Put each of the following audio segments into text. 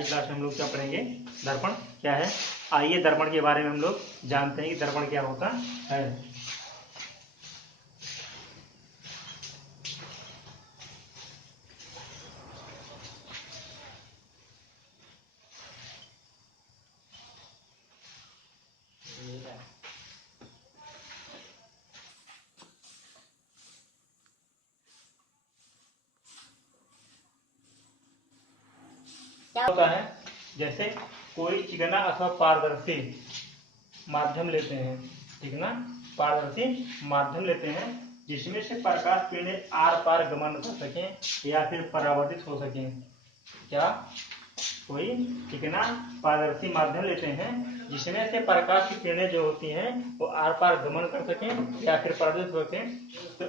आज क्लास में हम लोग क्या पढ़ेंगे, दर्पण क्या है। आइए दर्पण के बारे में हम लोग जानते हैं कि दर्पण क्या होता है। क्या होता है, जैसे कोई चिकना अथवा पारदर्शी माध्यम लेते हैं, चिकना पारदर्शी माध्यम लेते हैं जिसमें से प्रकाश किरणें आर पार गमन कर सकें या फिर परावर्तित हो सकें। क्या, कोई चिकना पारदर्शी माध्यम लेते हैं जिसमें से प्रकाश की किरणें जो होती हैं वो आर पार गमन कर सकें या फिर परावर्तित हो सकें। तो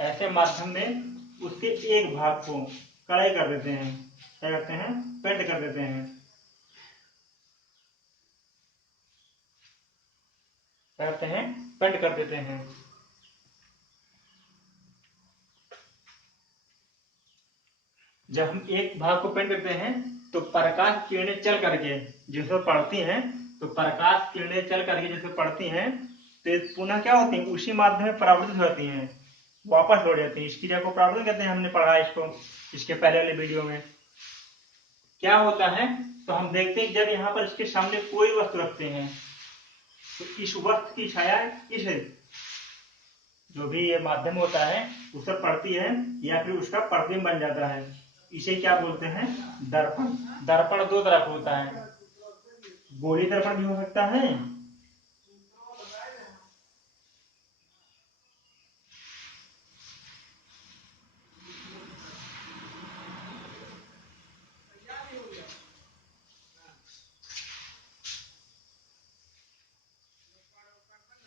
ऐसे माध्यम में उसके एक भाग को कड़ाई कर देते हैं, क्या करते हैं, पेंट कर देते हैं। क्या करते हैं, पेंट कर देते हैं। जब हम एक भाग को पेंट करते हैं तो प्रकाश किरणें चल करके जिसमें पड़ती हैं, तो प्रकाश किरणें चल करके जिसमें पड़ती हैं तो पुनः क्या होती हैं, उसी माध्यम में परावर्तित हो जाती हैं, वापस लौट जाती हैं। इस क्रिया को परावर्तन कहते हैं, हमने पढ़ा इसको इसके पहले वाले वीडियो में। क्या होता है, तो हम देखते हैं जब यहाँ पर इसके सामने कोई वस्तु रखते हैं तो इस वस्तु की छाया इस जो भी ये माध्यम होता है उस पर पड़ती है या फिर उसका प्रतिबिंब बन जाता है। इसे क्या बोलते हैं, दर्पण। दर्पण दो तरह का होता है, गोली दर्पण भी हो सकता है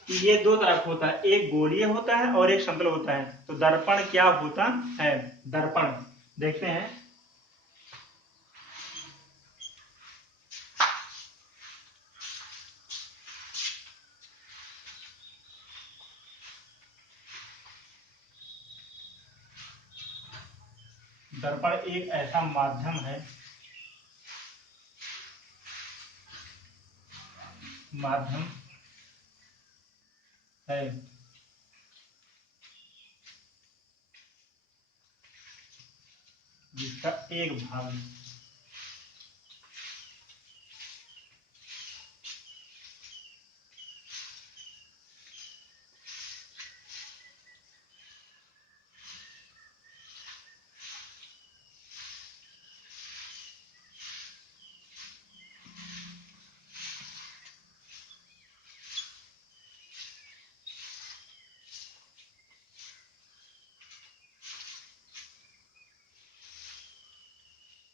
कि ये दो तरह का होता है, एक गोलीय होता है और एक समतल होता है। तो दर्पण क्या होता है, दर्पण देखते हैं। दर्पण एक ऐसा माध्यम है, माध्यम है जिसका एक भाग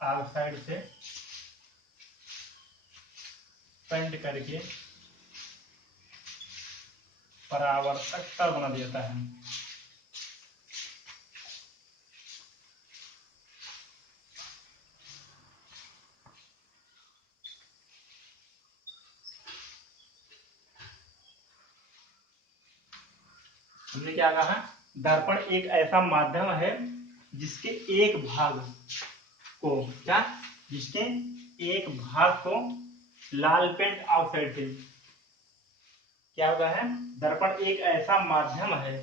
आउटसाइड से पेंट करके परावर्तक तल बना देता है। हमने क्या कहा, दर्पण एक ऐसा माध्यम है जिसके एक भाग को क्या, जिसके एक भाग को लाल पेंट आउटसाइड से, क्या होता है, दर्पण एक ऐसा माध्यम है,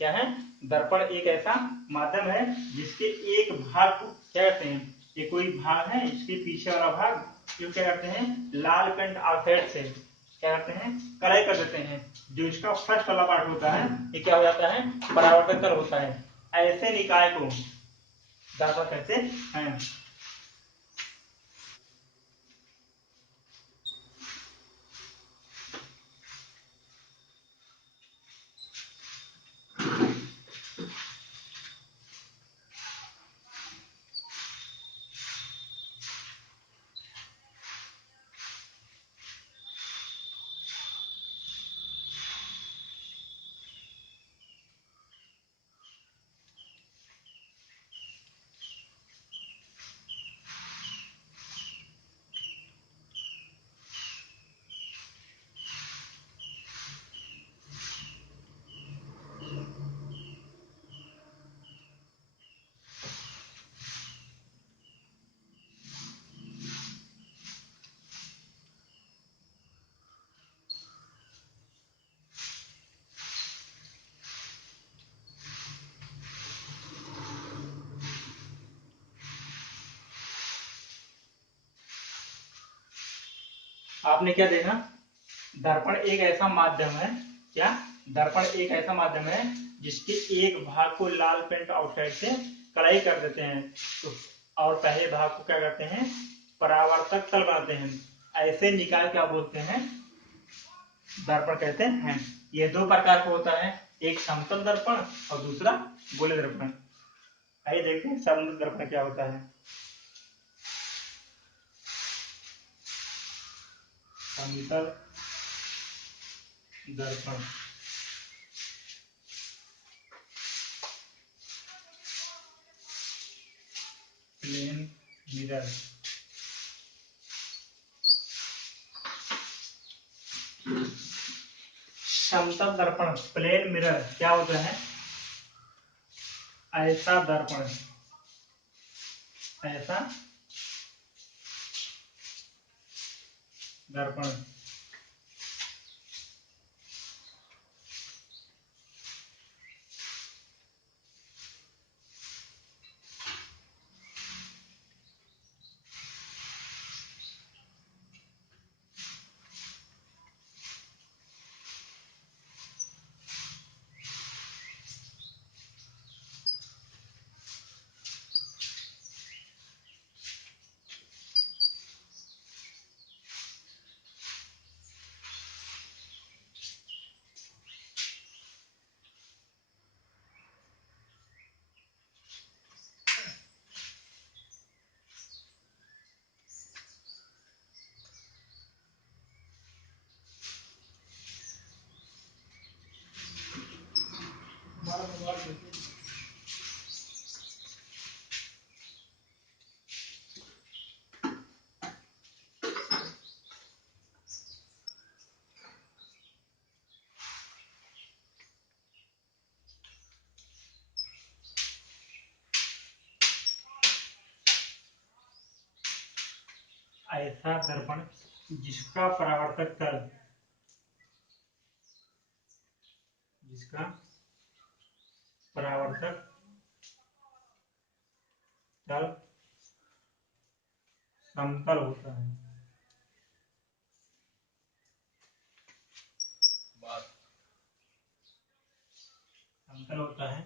क्या है, दर्पण एक ऐसा माध्यम है जिसके एक भाग को क्या कहते हैं, ये कोई भाग है इसके पीछे वाला भाग जो क्या करते हैं, लाल पेंट आउटसाइड से क्या करते हैं, कलर कर देते हैं। जो इसका फर्स्ट वाला पार्ट होता है ये क्या हो जाता है, परावर्तक तल होता है। ऐसे निकाय को दर्पण कहते हैं। आपने क्या देखा, दर्पण एक ऐसा माध्यम है, क्या दर्पण एक ऐसा माध्यम है जिसके एक भाग को लाल पेंट आउटसाइड से कड़ाई कर देते हैं, तो और पहले भाग को क्या करते हैं, परावर्तक तल बनाते हैं, ऐसे निकाल क्या बोलते हैं, दर्पण कहते हैं। ये दो प्रकार का होता है, एक समतल दर्पण और दूसरा गोले दर्पण। आइए देखते हैं समतल दर्पण क्या होता है। समतल दर्पण प्लेन मिरर, समतल दर्पण प्लेन मिरर क्या होता है, ऐसा दर्पण, ऐसा दर्पण ऐसा दर्पण जिसका परावर्तक तल, जिसका परावर्तक तल समतल होता है, समतल होता है,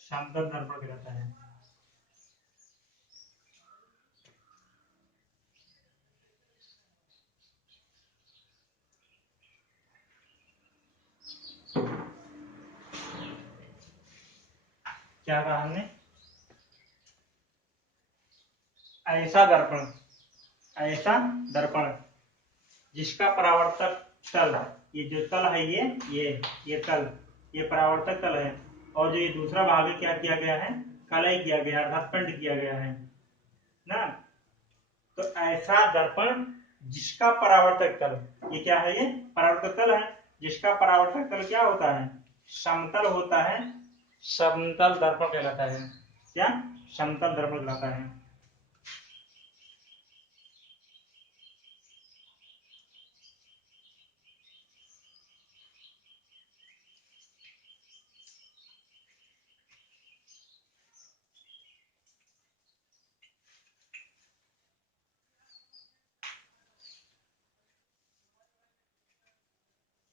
समतल दर्पण कहलाता है। क्या कहा हमने, ऐसा दर्पण, ऐसा दर्पण जिसका परावर्तक तल, ये जो तल है ये तल, ये परावर्तक तल है, और जो ये दूसरा भाग है क्या किया गया है, कलाई किया गया, अर्थात पेंट किया गया है ना। तो ऐसा दर्पण जिसका परावर्तक तल, ये क्या है, ये परावर्तक तल है, जिसका परावर्तक तल क्या होता है, समतल होता है, समतल दर्पण कहलाता है। क्या, समतल दर्पण कहलाता है।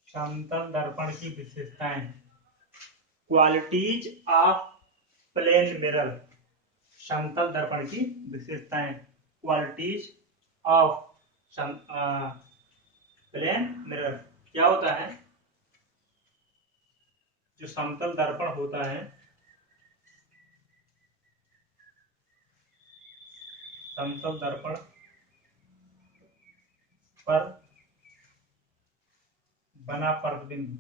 समतल दर्पण की विशेषताएं, क्वालिटीज ऑफ प्लेन मिरर, समतल दर्पण की विशेषताएं, क्वालिटीज ऑफ प्लेन मिरर, क्या होता है, जो समतल दर्पण होता है, समतल दर्पण पर बना प्रतिबिंब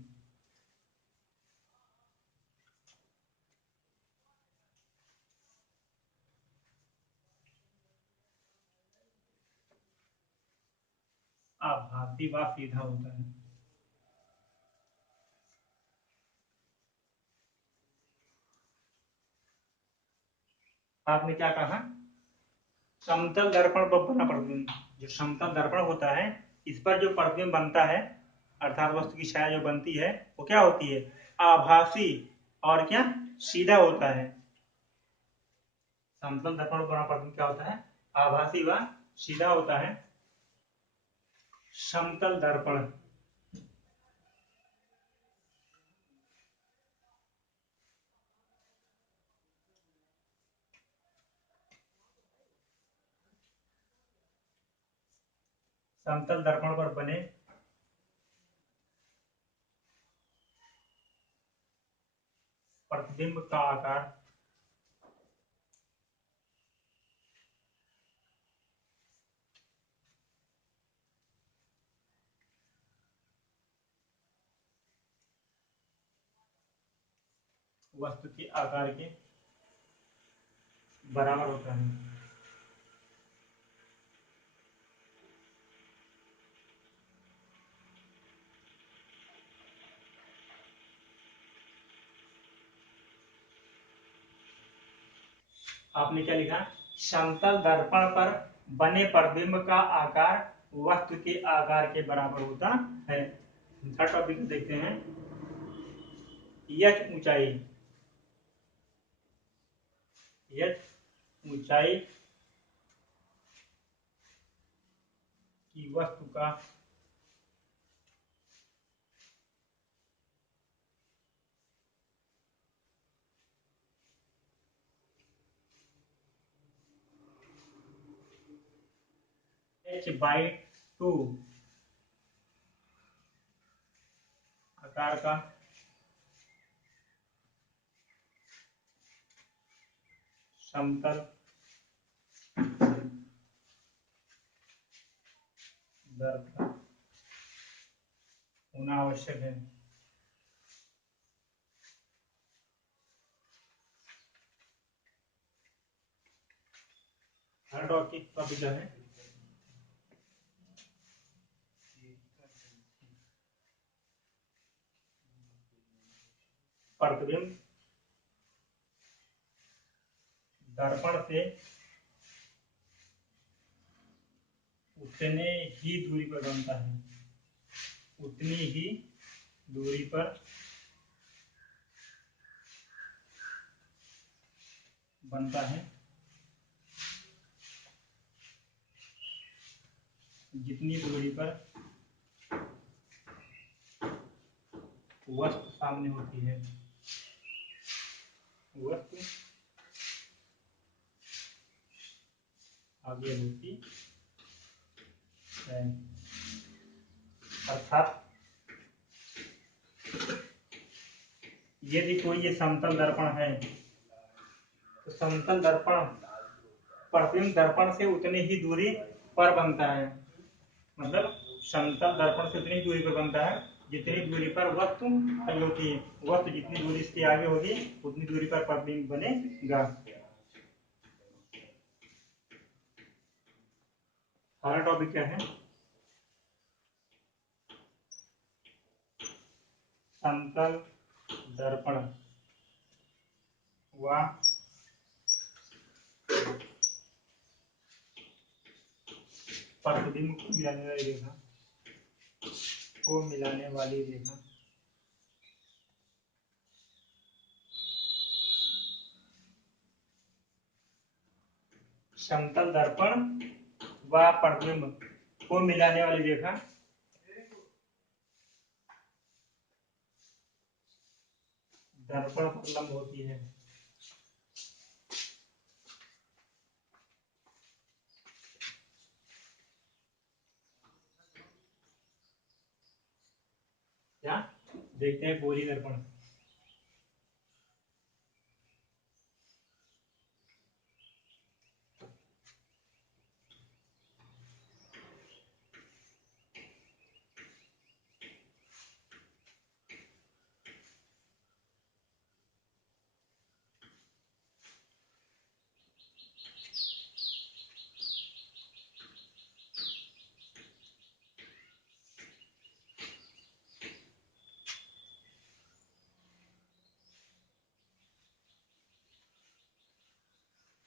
आभासी व सीधा होता है। आपने क्या कहा, समतल दर्पण पर बना प्रतिबिंब, जो समतल दर्पण होता है इस पर जो प्रतिबिंब बनता है, अर्थात वस्तु की छाया जो बनती है वो क्या होती है, आभासी और क्या सीधा होता है। समतल दर्पण पर बना प्रतिबिंब क्या होता है, आभासी व सीधा होता है। समतल दर्पण। समतल दर्पण पर बने प्रतिबिंब का आकार वस्तु के आकार के बराबर होता है। आपने क्या लिखा? समतल दर्पण पर बने प्रतिबिंब का आकार वस्तु के आकार के बराबर होता है। थर्ड टॉपिक देखते हैं। यह ऊंचाई, यह ऊंचाई की वस्तु का h/2 आकार का समतल दर्पण होना आवश्यक है। थर्ड टॉपिक जो है प्रतिबिंब दर्पण से उतने ही दूरी पर बनता है, उतनी ही दूरी पर बनता है जितनी दूरी पर वस्तु सामने होती है। वस्तु आगे होती है। अर्थात यदि कोई ये समतल दर्पण है तो समतल दर्पण प्रतिबिंब दर्पण से उतनी ही दूरी पर बनता है। मतलब समतल दर्पण से उतनी दूरी पर बनता है जितनी दूरी पर वस्तु खड़ी होती है। वस्तु जितनी दूरी इसके आगे होगी उतनी दूरी पर प्रतिबिंब बनेगा। हमारा टॉपिक क्या है? समतल दर्पण व प्रतिबिंब को मिलाने वाली रेखा, को मिलाने वाली रेखा समतल दर्पण व प्रतिबिंब को मिलाने वाली रेखा दर्पण पर लंब होती है। क्या देखते हैं? गोली दर्पण।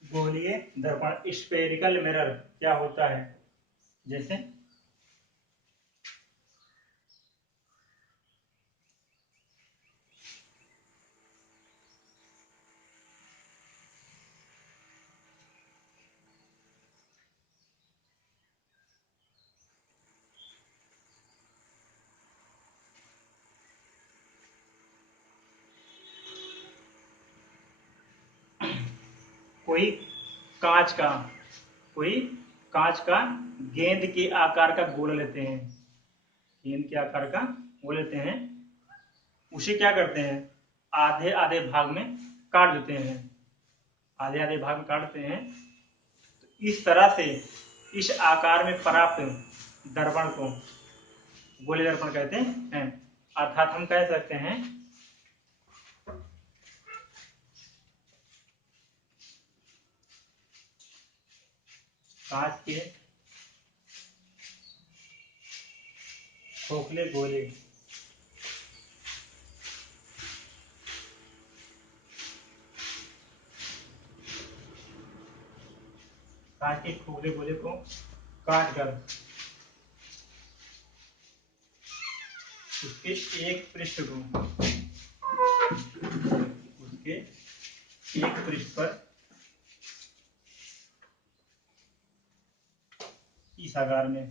गोलीय दर्पण स्फेरिकल मिरर क्या होता है? जैसे कोई कांच का कोई कांच का गेंद के आकार का गोला लेते हैं, गेंद के आकार का गोला लेते हैं, उसे क्या करते हैं, आधे आधे भाग में काट देते हैं, आधे आधे भाग में काटते हैं। तो इस तरह से इस आकार में प्राप्त दर्पण को गोले दर्पण कहते हैं। अर्थात हम कह सकते हैं कांच के खोखले गोले कांच के खोखले गोले को काट कर उसके एक पृष्ठ को उसके एक पृष्ठ पर इस आकार में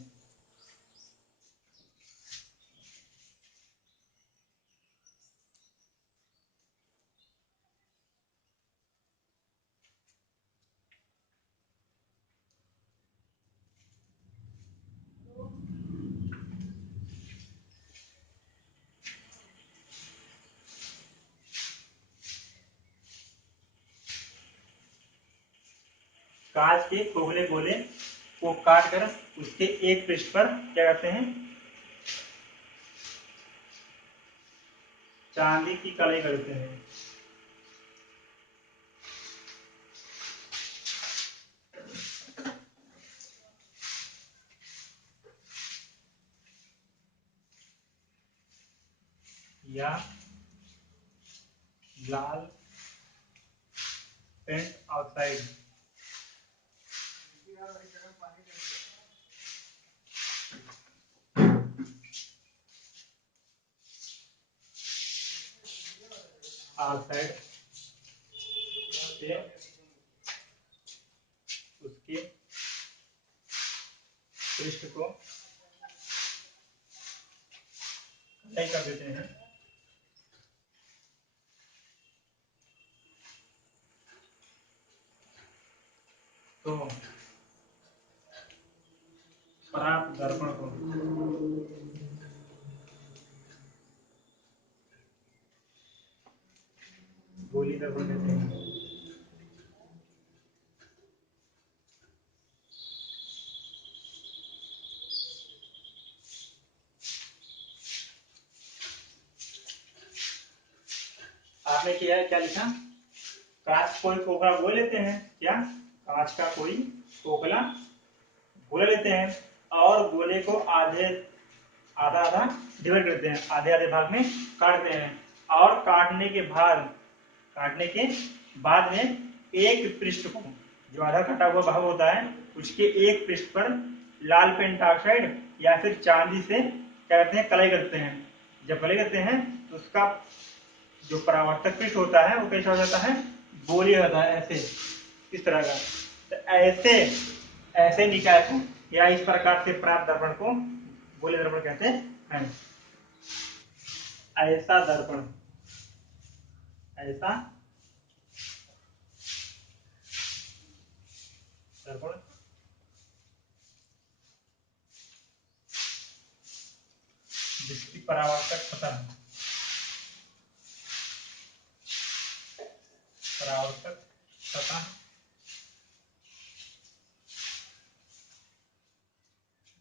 कांच के खोखले गोले को काट कर उसके एक पृष्ठ पर क्या करते हैं, चांदी की कलाई करते हैं। या लाल पेंट ऑक्साइड ऑक्साइड से उसके पृष्ठ को कटाई कर देते हैं। तो प्राप्त दर्पण को गोली दर्पण कहते हैं। आपने किया है क्या लिखा, कांच कोई खोखला गोला लेते हैं, क्या कांच का कोई खोखला गोला लेते हैं और गोले को आधे आधा आधा डिवाइड करते हैं, आधे आधे भाग में काटते हैं और काटने के बाद में एक पृष्ठ को, जो आधा कटा हुआ भाग होता है, उसके एक पृष्ठ पर लाल पेंट ऑक्साइड या फिर चांदी से क्या करते हैं, कलाई करते हैं। जब कलाई करते हैं तो उसका जो परावर्तक पृष्ठ होता है वो कैसा हो जाता है, गोली होता है, ऐसे इस तरह का। तो ऐसे ऐसे निकाय को या इस प्रकार से प्राप्त दर्पण को गोले दर्पण कहते हैं। ऐसा दर्पण ऐसा दर्पण जिसकी परावर्तक सतह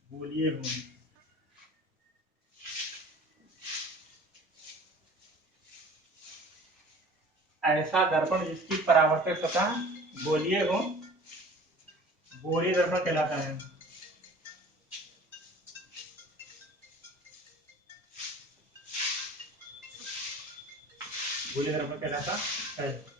गोलीय हो, ऐसा दर्पण जिसकी परावर्तक सतह गोलीय हो गोलीय दर्पण कहलाता है। गोलीय दर्पण कहलाता है।